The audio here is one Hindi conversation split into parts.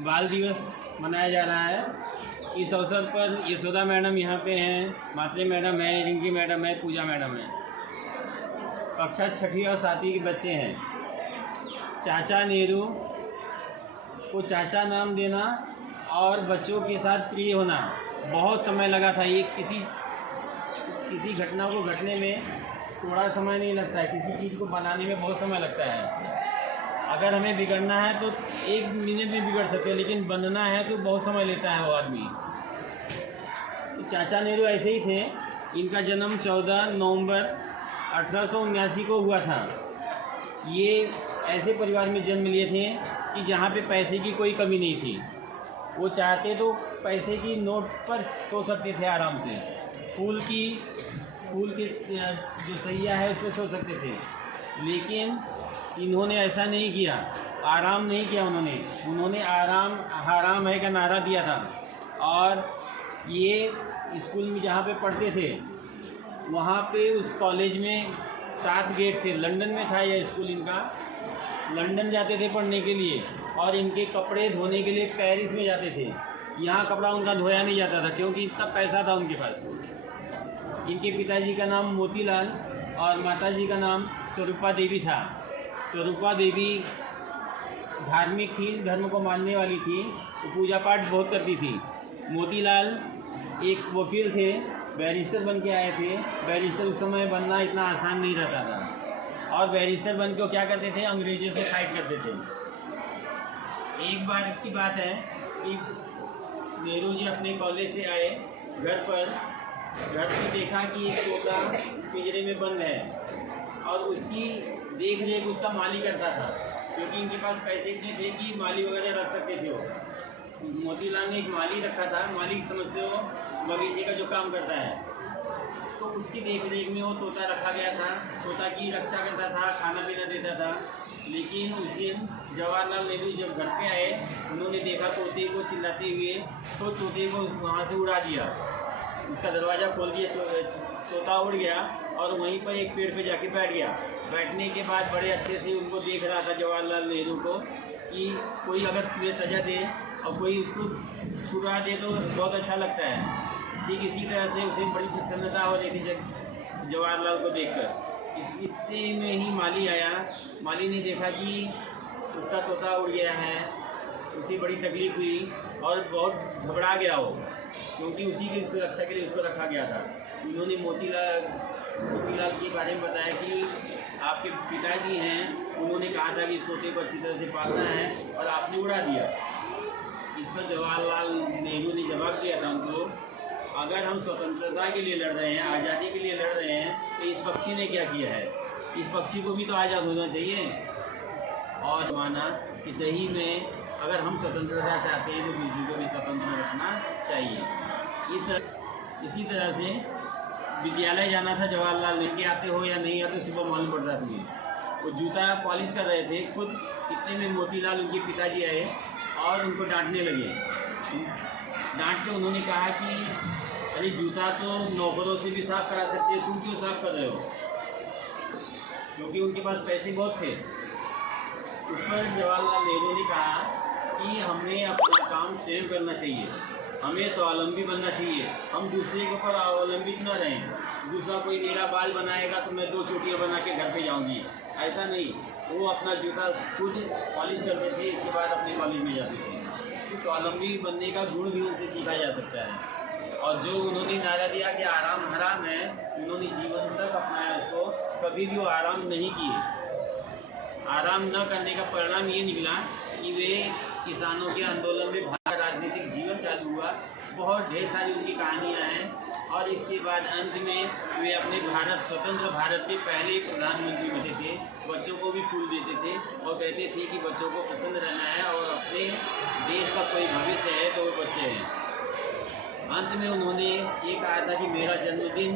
बाल दिवस मनाया जा रहा है। इस अवसर पर यशोदा मैडम यहाँ पे हैं, मात्रे मैडम है, रिंकी मैडम है, पूजा मैडम है। कक्षा 6वीं और 7वीं के बच्चे हैं। चाचा नेहरू को चाचा नाम देना और बच्चों के साथ प्रिय होना बहुत समय लगा था। ये किसी घटना को घटने में थोड़ा समय नहीं लगता है, किसी चीज़ को बनाने में बहुत समय लगता है। अगर हमें बिगड़ना है तो 1 मिनट में बिगड़ सकते हैं, लेकिन बनना है तो बहुत समय लेता है वो आदमी। तो चाचा नेहरू ऐसे ही थे। इनका जन्म 14 नवंबर 1879 को हुआ था। ये ऐसे परिवार में जन्म लिए थे कि जहाँ पे पैसे की कोई कमी नहीं थी। वो चाहते तो पैसे की नोट पर सो सकते थे आराम से, फूल की जो सैया है उस पर सो सकते थे, लेकिन इन्होंने ऐसा नहीं किया, आराम नहीं किया। उन्होंने आराम हराम है का नारा दिया था। और ये स्कूल में जहाँ पे पढ़ते थे वहाँ पे उस कॉलेज में 7 गेट थे। लंदन में था यह स्कूल इनका। लंदन जाते थे पढ़ने के लिए और इनके कपड़े धोने के लिए पेरिस में जाते थे। यहाँ कपड़ा उनका धोया नहीं जाता था क्योंकि इतना पैसा था उनके पास। इनके पिताजी का नाम मोतीलाल और माताजी का नाम स्वरूपा देवी था। स्वरूपा देवी धार्मिक थी, धर्म को मानने वाली थी, तो पूजा पाठ बहुत करती थी। मोतीलाल एक वकील थे, बैरिस्टर बन के आए थे। बैरिस्टर उस समय बनना इतना आसान नहीं रहता था, और बैरिस्टर बन के क्या करते थे, अंग्रेज़ों से फाइट करते थे। एक बार की बात है कि नेहरू जी अपने कॉलेज से आए, घर पर देखा कि एक तोता पिंजरे में बंद है और उसकी देख रेख उसका माली करता था, क्योंकि इनके पास पैसे इतने थे कि माली वगैरह रख सकते थे। वो मोतीलाल ने एक माली रखा था। माली समझते हो, बगीचे का जो काम करता है, तो उसकी देख रेख में वो तोता रखा गया था। तोता की रक्षा करता था, खाना पीना देता था। लेकिन उस दिन जवाहरलाल नेहरू जब घर पे आए, उन्होंने देखा तोते को चिल्लाते हुए, तो तोते को वहाँ से उड़ा दिया। उसका दरवाज़ा खोल दिया, तोता उड़ गया और वहीं पर एक पेड़ पे जाके बैठ गया। बैठने के बाद बड़े अच्छे से उनको देख रहा था जवाहरलाल नेहरू को, कि कोई अगर तुम्हें सज़ा दे और कोई उसको छुड़ा दे तो बहुत अच्छा लगता है। ठीक इसी तरह से उसे बड़ी प्रसन्नता हो रही थी जवाहरलाल को देखकर। इतने में ही माली आया। माली ने देखा कि उसका तोता उड़ गया है, उसे बड़ी तकलीफ़ हुई और बहुत घबरा गया वो, क्योंकि उसी की सुरक्षा के लिए उसको रखा गया था। उन्होंने मोतीलाल के बारे में बताया कि आपके पिताजी हैं, उन्होंने कहा था कि इस तोते को अच्छी तरह से पालना है और आपने उड़ा दिया। इस पर जवाहरलाल नेहरू ने जवाब दिया था उनको, अगर हम स्वतंत्रता के लिए लड़ रहे हैं, आज़ादी के लिए लड़ रहे हैं, तो इस पक्षी ने क्या किया है? इस पक्षी को भी तो आज़ाद होना चाहिए। और माना कि सही में अगर हम स्वतंत्रता चाहते हैं तो दूसरे को भी स्वतंत्र रखना चाहिए। इसी तरह से विद्यालय जाना था जवाहरलाल नेहरू के, आते हो या नहीं आते सुबह मालूम पड़ता तुम्हें। वो जूता पॉलिश कर रहे थे खुद, इतने में मोतीलाल उनके पिताजी आए और उनको डांटने लगे। डांट के उन्होंने कहा कि अरे जूता तो नौकरों से भी साफ़ करा सकते हो, तुम क्यों साफ़ कर रहे हो? क्योंकि उनके पास पैसे बहुत थे। उस पर जवाहरलाल नेहरू ने कहा कि हमें अपना काम स्वयं करना चाहिए, हमें स्वावलंबी बनना चाहिए, हम दूसरे के ऊपर अवलंबित न रहें। दूसरा कोई मेरा बाल बनाएगा तो मैं 2 चोटियाँ बना के घर पे जाऊंगी, ऐसा नहीं। वो अपना जूता खुद पॉलिश करते थे, इसके बाद अपने कॉलेज में जाते थे। तो स्वावलंबी बनने का गुण भी उनसे सीखा जा सकता है। और जो उन्होंने नारा दिया कि आराम हराम है, उन्होंने जीवन तक अपनाया उसको, कभी भी वो आराम नहीं किए। आराम न करने का परिणाम ये निकला कि वे किसानों के आंदोलन में भाग, राजनीतिक जीवन चालू हुआ। बहुत ढेर सारी उनकी कहानियाँ हैं। और इसके बाद अंत में वे अपने स्वतंत्र भारत के पहले प्रधानमंत्री बने थे। बच्चों को भी फूल देते थे और कहते थे कि बच्चों को पसंद रहना है और अपने देश का कोई भविष्य है तो वो बच्चे हैं। अंत में उन्होंने ये कहा था कि मेरा जन्मदिन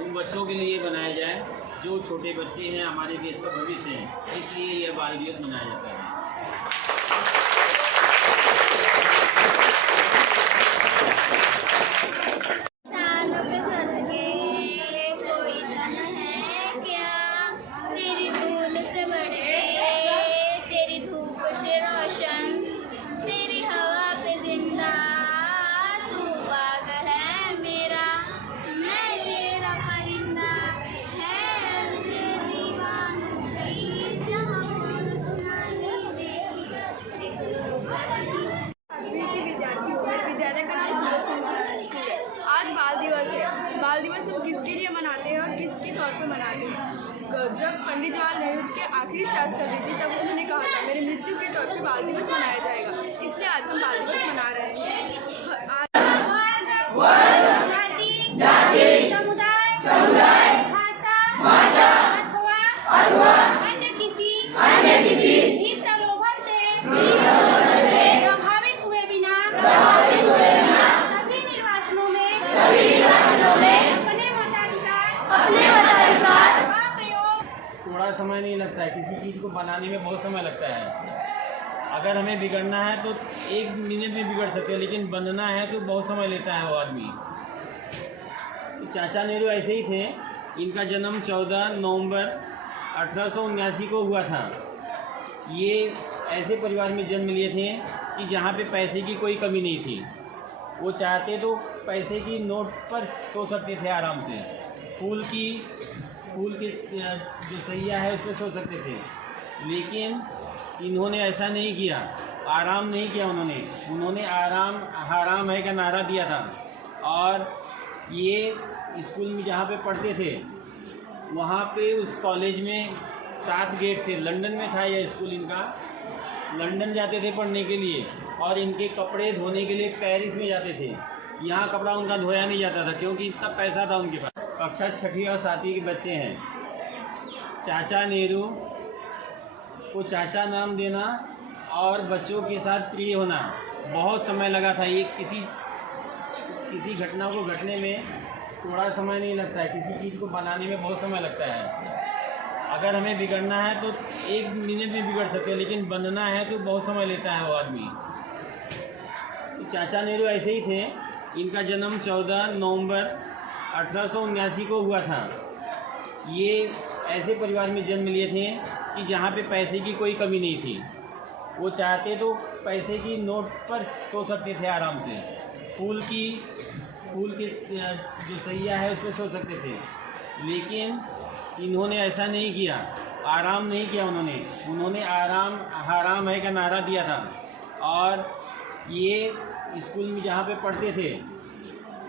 उन बच्चों के लिए बनाया जाए जो छोटे बच्चे हैं, हमारे देश का भविष्य है, इसलिए यह बाल दिवस मनाया जाता है। तेरी धूल से बढ़ के, तेरी धूप से रोशन, तौर पर मनाते हैं। जब पंडित जवाहरलाल नेहरू के आखिरी सांस चल रही थी तब उन्होंने कहा था मेरे मृत्यु के तौर पर बाल दिवस मनाया जाएगा, इसलिए आज हम बाल दिवस मना रहे हैं। जाति, समुदाय, भाषा अथवा अन्य किसी भी प्रलोभन से प्रभावित हुए बिना सभी निर्वाचनों में अपने मताधिकार का प्रयोग। थोड़ा समय नहीं लगता है, किसी चीज़ को बनाने में बहुत समय लगता है। अगर हमें बिगड़ना है तो 1 मिनट में बिगड़ सकते हैं, लेकिन बनना है तो बहुत समय लेता है वो आदमी। चाचा नेहरू ऐसे ही थे। इनका जन्म 14 नवंबर 1879 को हुआ था। ये ऐसे परिवार में जन्म लिए थे कि जहाँ पे पैसे की कोई कमी नहीं थी। वो चाहते तो पैसे की नोट पर सो सकते थे आराम से, फूल की जो सैया है उस पर सो सकते थे, लेकिन इन्होंने ऐसा नहीं किया, आराम नहीं किया। उन्होंने आराम हराम है का नारा दिया था। और ये स्कूल में जहाँ पे पढ़ते थे वहाँ पे उस कॉलेज में 7 गेट थे। लंदन में था यह स्कूल इनका। लंदन जाते थे पढ़ने के लिए, और इनके कपड़े धोने के लिए पेरिस में जाते थे। यहाँ कपड़ा उनका धोया नहीं जाता था क्योंकि इतना पैसा था उनके पास। कक्षा 6वीं और 7वीं के बच्चे हैं। चाचा नेहरू को चाचा नाम देना और बच्चों के साथ प्रिय होना बहुत समय लगा था। ये किसी घटना को घटने में थोड़ा समय नहीं लगता है, किसी चीज़ को बनाने में बहुत समय लगता है। अगर हमें बिगड़ना है तो 1 मिनट में बिगड़ सकते हैं, लेकिन बनना है तो बहुत समय लेता है वो आदमी। चाचा नेहरू ऐसे ही थे। इनका जन्म 14 नवंबर 1879 को हुआ था। ये ऐसे परिवार में जन्म लिए थे कि जहाँ पे पैसे की कोई कमी नहीं थी। वो चाहते तो पैसे की नोट पर सो सकते थे आराम से, फूल की जो सैया है उस पर सो सकते थे, लेकिन इन्होंने ऐसा नहीं किया, आराम नहीं किया। उन्होंने आराम हराम है का नारा दिया था। और ये स्कूल में जहाँ पे पढ़ते थे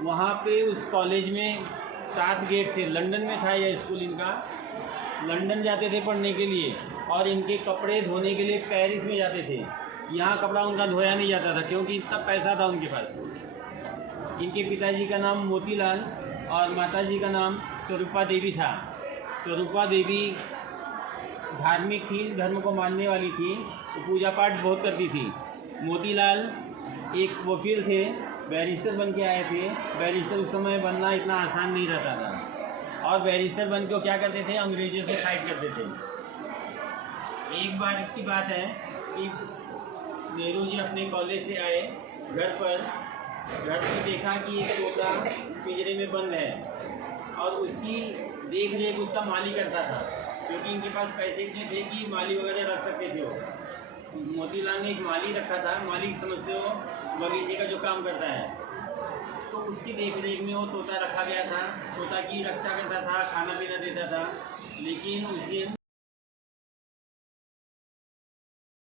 वहाँ पे उस कॉलेज में 7 गेट थे। लंदन में था यह स्कूल इनका। लंदन जाते थे पढ़ने के लिए, और इनके कपड़े धोने के लिए पेरिस में जाते थे। यहाँ कपड़ा उनका धोया नहीं जाता था क्योंकि इतना पैसा था उनके पास। इनके पिताजी का नाम मोतीलाल और माताजी का नाम स्वरूपा देवी था। स्वरूपा देवी धार्मिक थी, धर्म को मानने वाली थी, तो पूजा पाठ बहुत करती थी। मोतीलाल एक वकील थे, बैरिस्टर बन के आए थे। बैरिस्टर उस समय बनना इतना आसान नहीं रहता था, और बैरिस्टर बन के क्या करते थे, अंग्रेजों से फाइट करते थे। एक बार की बात है कि नेहरू जी अपने कॉलेज से आए, घर पे देखा कि एक तोता पिंजरे में बंद है, और उसकी देख रेख उसका माली करता था, क्योंकि इनके पास पैसे इतने थे कि माली वगैरह रख सकते थे वो। मोतीलाल ने एक माली रखा था। माली समझते हो, बगीचे का जो काम करता है, तो उसकी देख रेख में वो तोता रखा गया था। तोता की रक्षा करता था, खाना पीना देता था। लेकिन उस दिन